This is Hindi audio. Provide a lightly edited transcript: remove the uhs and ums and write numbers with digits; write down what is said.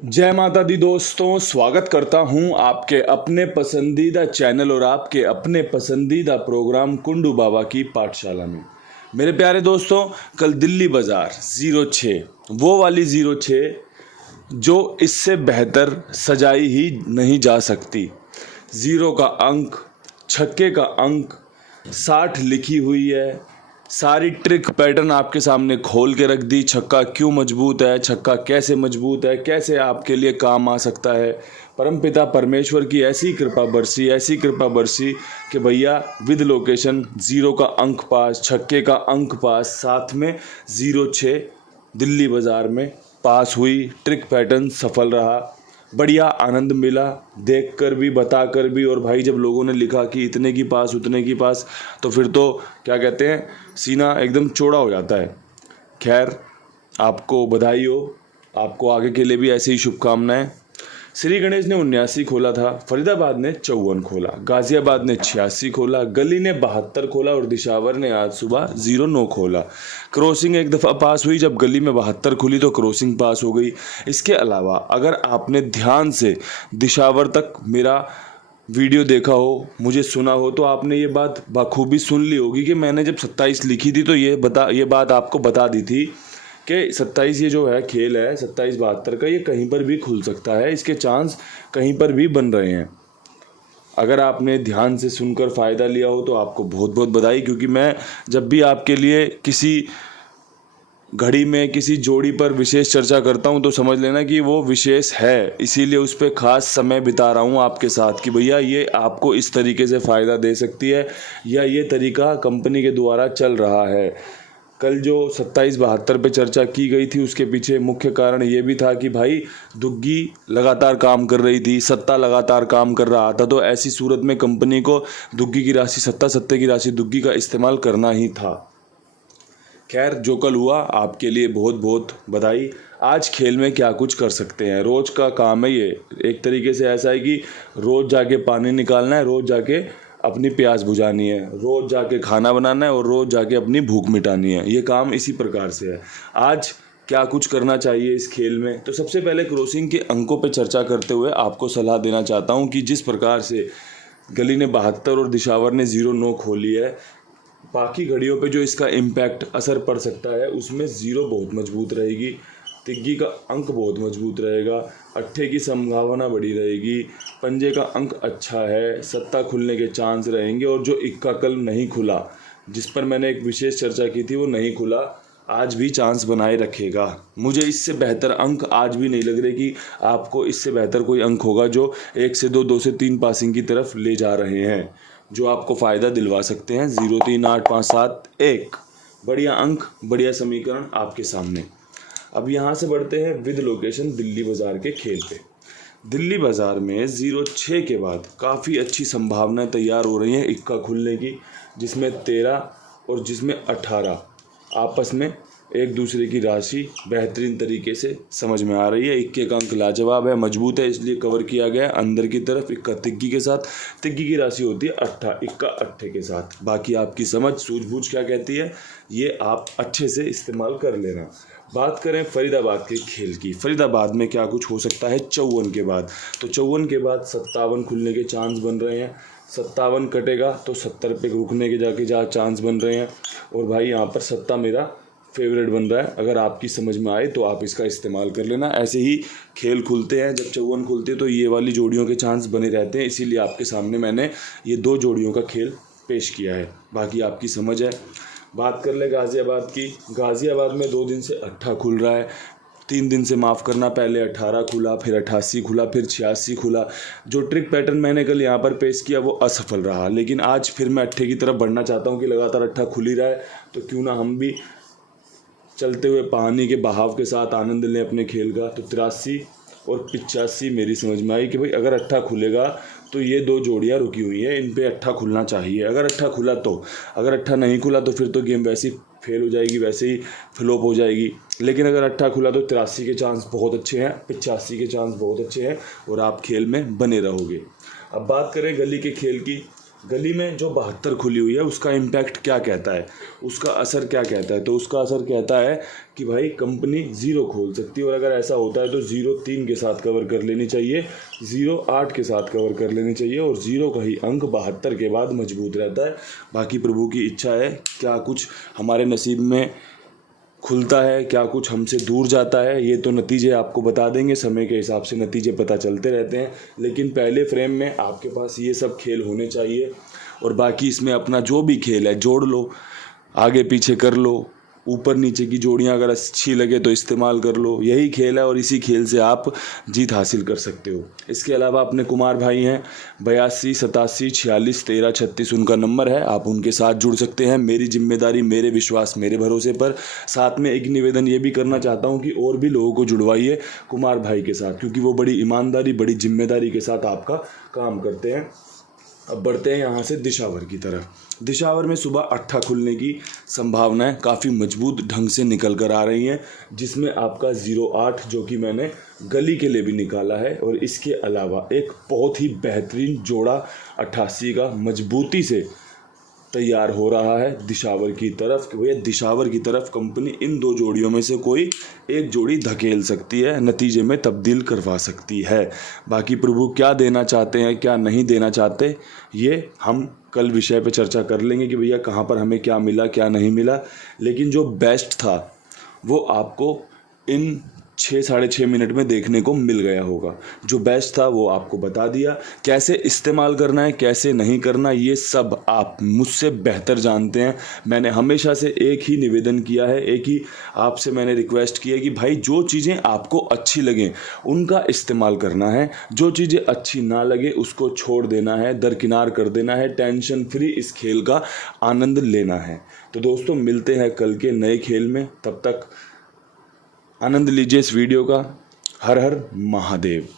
जय माता दी दोस्तों, स्वागत करता हूं आपके अपने पसंदीदा चैनल और आपके अपने पसंदीदा प्रोग्राम कुंडू बाबा की पाठशाला में। मेरे प्यारे दोस्तों, कल दिल्ली बाज़ार 06 वो वाली 06 जो इससे बेहतर सजाई ही नहीं जा सकती। 0 का अंक, छक्के का अंक, 60 लिखी हुई है। सारी ट्रिक पैटर्न आपके सामने खोल के रख दी। छक्का क्यों मजबूत है, छक्का कैसे मजबूत है, कैसे आपके लिए काम आ सकता है। परमपिता परमेश्वर की ऐसी कृपा बरसी कि भैया विद लोकेशन 0 का अंक पास, छक्के का अंक पास, साथ में 06 दिल्ली बाज़ार में पास हुई। ट्रिक पैटर्न सफल रहा। बढ़िया आनंद मिला देख कर भी, बता कर भी। और भाई जब लोगों ने लिखा कि इतने की पास उतने की पास, तो फिर तो क्या कहते हैं, सीना एकदम चौड़ा हो जाता है। खैर, आपको बधाई हो, आपको आगे के लिए भी ऐसी ही शुभकामनाएं। श्री गणेश ने 79 खोला था, फरीदाबाद ने 54 खोला, गाजियाबाद ने 86 खोला, गली ने 72 खोला और दिशावर ने आज सुबह 09 खोला। क्रॉसिंग एक दफ़ा पास हुई, जब गली में 72 खुली तो क्रॉसिंग पास हो गई। इसके अलावा अगर आपने ध्यान से दिशावर तक मेरा वीडियो देखा हो, मुझे सुना हो, तो आपने ये बात बखूबी सुन ली होगी कि मैंने जब 27 लिखी थी तो ये बात आपको बता दी थी कि 27 ये जो है खेल है 27-72 का, ये कहीं पर भी खुल सकता है, इसके चांस कहीं पर भी बन रहे हैं। अगर आपने ध्यान से सुनकर फ़ायदा लिया हो तो आपको बहुत बहुत बधाई, क्योंकि मैं जब भी आपके लिए किसी घड़ी में किसी जोड़ी पर विशेष चर्चा करता हूं तो समझ लेना कि वो विशेष है, इसीलिए उस पर ख़ास समय बिता रहा हूं आपके साथ कि भैया ये आपको इस तरीके से फ़ायदा दे सकती है या ये तरीका कंपनी के द्वारा चल रहा है। कल जो 27-72 पे चर्चा की गई थी, उसके पीछे मुख्य कारण ये भी था कि भाई दुग्गी लगातार काम कर रही थी, सत्ता लगातार काम कर रहा था, तो ऐसी सूरत में कंपनी को दुग्गी की राशि सत्ता, सत्ते की राशि दुग्गी का इस्तेमाल करना ही था। खैर, जो कल हुआ आपके लिए बहुत बहुत बधाई। आज खेल में क्या कुछ कर सकते हैं, रोज़ का काम है ये। एक तरीके से ऐसा है कि रोज़ जाके पानी निकालना है, रोज़ जाके अपनी प्यास बुझानी है, रोज़ जाके खाना बनाना है और रोज़ जाके अपनी भूख मिटानी है। ये काम इसी प्रकार से है। आज क्या कुछ करना चाहिए इस खेल में, तो सबसे पहले क्रॉसिंग के अंकों पे चर्चा करते हुए आपको सलाह देना चाहता हूँ कि जिस प्रकार से गली ने 72 और दिशावर ने 09 खोली है, बाकी घड़ियों पे जो इसका इम्पैक्ट असर पड़ सकता है उसमें 0 बहुत मजबूत रहेगी, तिग्गी का अंक बहुत मजबूत रहेगा, अट्ठे की संभावना बड़ी रहेगी, पंजे का अंक अच्छा है, सत्ता खुलने के चांस रहेंगे। और जो इक्का कल नहीं खुला, जिस पर मैंने एक विशेष चर्चा की थी, वो नहीं खुला, आज भी चांस बनाए रखेगा। मुझे इससे बेहतर अंक आज भी नहीं लग रहे कि आपको इससे बेहतर कोई अंक होगा जो 1 से 2, 2 से 3 पासिंग की तरफ ले जा रहे हैं, जो आपको फ़ायदा दिलवा सकते हैं। 0, 3, 8, 5, 7, 1 बढ़िया अंक, बढ़िया समीकरण आपके सामने। अब यहाँ से बढ़ते हैं विद लोकेशन दिल्ली बाज़ार के खेल पे। दिल्ली बाज़ार में 06 के बाद काफ़ी अच्छी संभावनाएं तैयार हो रही हैं इक्का खुलने की, जिसमें 13 और जिसमें 18 आपस में एक दूसरे की राशि बेहतरीन तरीके से समझ में आ रही है। इक्के का अंक लाजवाब है, मजबूत है, इसलिए कवर किया गया है अंदर की तरफ इक्का तिग्गी के साथ। तिग्गी की राशि होती है अट्ठा, इक्का अट्ठे के साथ। बाकी आपकी समझ सूझबूझ क्या कहती है, ये आप अच्छे से इस्तेमाल कर लेना। बात करें फरीदाबाद के खेल की, फरीदाबाद में क्या कुछ हो सकता है 54 के बाद, तो 54 के बाद 57 खुलने के चांस बन रहे हैं। 57 कटेगा तो 70 पे रुकने के जाके जहाँ चांस बन रहे हैं। और भाई यहाँ पर सत्ता मेरा फेवरेट बन रहा है, अगर आपकी समझ में आए तो आप इसका इस्तेमाल कर लेना। ऐसे ही खेल खुलते हैं, जब 54 खुलते हैं तो ये वाली जोड़ियों के चांस बने रहते हैं, इसीलिए आपके सामने मैंने ये 2 जोड़ियों का खेल पेश किया है, बाकी आपकी समझ है। बात कर ले गाज़ियाबाद की, गाज़ियाबाद में 2 दिन से 8 खुल रहा है, 3 दिन से माफ़ करना, पहले 18 खुला, फिर 88 खुला, फिर 86 खुला। जो ट्रिक पैटर्न मैंने कल यहाँ पर पेश किया वो असफल रहा, लेकिन आज फिर मैं 8 की तरफ बढ़ना चाहता हूँ कि लगातार 8 खुल ही रहा है, तो क्यों ना हम भी चलते हुए पानी के बहाव के साथ आनंद लें अपने खेल का। तो 83 और 85 मेरी समझ में आई कि भाई अगर 8 खुलेगा तो ये 2 जोड़ियाँ रुकी हुई हैं, इन पे 8 खुलना चाहिए। अगर 8 खुला तो, अगर 8 नहीं खुला तो फिर तो गेम वैसे ही फेल हो जाएगी, वैसे ही फ्लॉप हो जाएगी। लेकिन अगर 8 खुला तो 83 के चांस बहुत अच्छे हैं, 85 के चांस बहुत अच्छे हैं और आप खेल में बने रहोगे। अब बात करें गली के खेल की, गली में जो 72 खुली हुई है उसका इम्पैक्ट क्या कहता है, उसका असर क्या कहता है? तो उसका असर कहता है कि भाई कंपनी 0 खोल सकती है, और अगर ऐसा होता है तो 0 3 के साथ कवर कर लेनी चाहिए, 0 8 के साथ कवर कर लेनी चाहिए, और 0 का ही अंक 72 के बाद मजबूत रहता है। बाकी प्रभु की इच्छा है, क्या कुछ हमारे नसीब में खुलता है, क्या कुछ हमसे दूर जाता है, ये तो नतीजे आपको बता देंगे। समय के हिसाब से नतीजे पता चलते रहते हैं, लेकिन पहले फ्रेम में आपके पास ये सब खेल होने चाहिए। और बाकी इसमें अपना जो भी खेल है जोड़ लो, आगे पीछे कर लो, ऊपर नीचे की जोड़ियां अगर अच्छी लगे तो इस्तेमाल कर लो। यही खेल है और इसी खेल से आप जीत हासिल कर सकते हो। इसके अलावा अपने कुमार भाई हैं 82 87 46 13 36, उनका नंबर है, आप उनके साथ जुड़ सकते हैं। मेरी जिम्मेदारी, मेरे विश्वास, मेरे भरोसे पर। साथ में एक निवेदन ये भी करना चाहता हूँ कि और भी लोगों को जुड़वाइए कुमार भाई के साथ, क्योंकि वो बड़ी ईमानदारी, बड़ी जिम्मेदारी के साथ आपका काम करते हैं। अब बढ़ते हैं यहाँ से दिशावर की तरफ। दिशावर में सुबह 8 खुलने की संभावनाएं काफ़ी मजबूत ढंग से निकल कर आ रही हैं, जिसमें आपका 08 जो कि मैंने गली के लिए भी निकाला है, और इसके अलावा एक बहुत ही बेहतरीन जोड़ा 88 का मजबूती से तैयार हो रहा है दिशावर की तरफ। भैया दिशावर की तरफ कंपनी इन 2 जोड़ियों में से कोई एक जोड़ी धकेल सकती है, नतीजे में तब्दील करवा सकती है। बाकी प्रभु क्या देना चाहते हैं, क्या नहीं देना चाहते, ये हम कल विषय पे चर्चा कर लेंगे कि भैया कहाँ पर हमें क्या मिला, क्या नहीं मिला। लेकिन जो बेस्ट था वो आपको इन 6 साढ़े 6 मिनट में देखने को मिल गया होगा। जो बेस्ट था वो आपको बता दिया, कैसे इस्तेमाल करना है, कैसे नहीं करना, ये सब आप मुझसे बेहतर जानते हैं। मैंने हमेशा से एक ही निवेदन किया है, एक ही आपसे मैंने रिक्वेस्ट की है कि भाई जो चीज़ें आपको अच्छी लगें उनका इस्तेमाल करना है, जो चीज़ें अच्छी ना लगे उसको छोड़ देना है, दरकिनार कर देना है, टेंशन फ्री इस खेल का आनंद लेना है। तो दोस्तों मिलते हैं कल के नए खेल में, तब तक आनंद लीजिए इस वीडियो का। हर हर महादेव।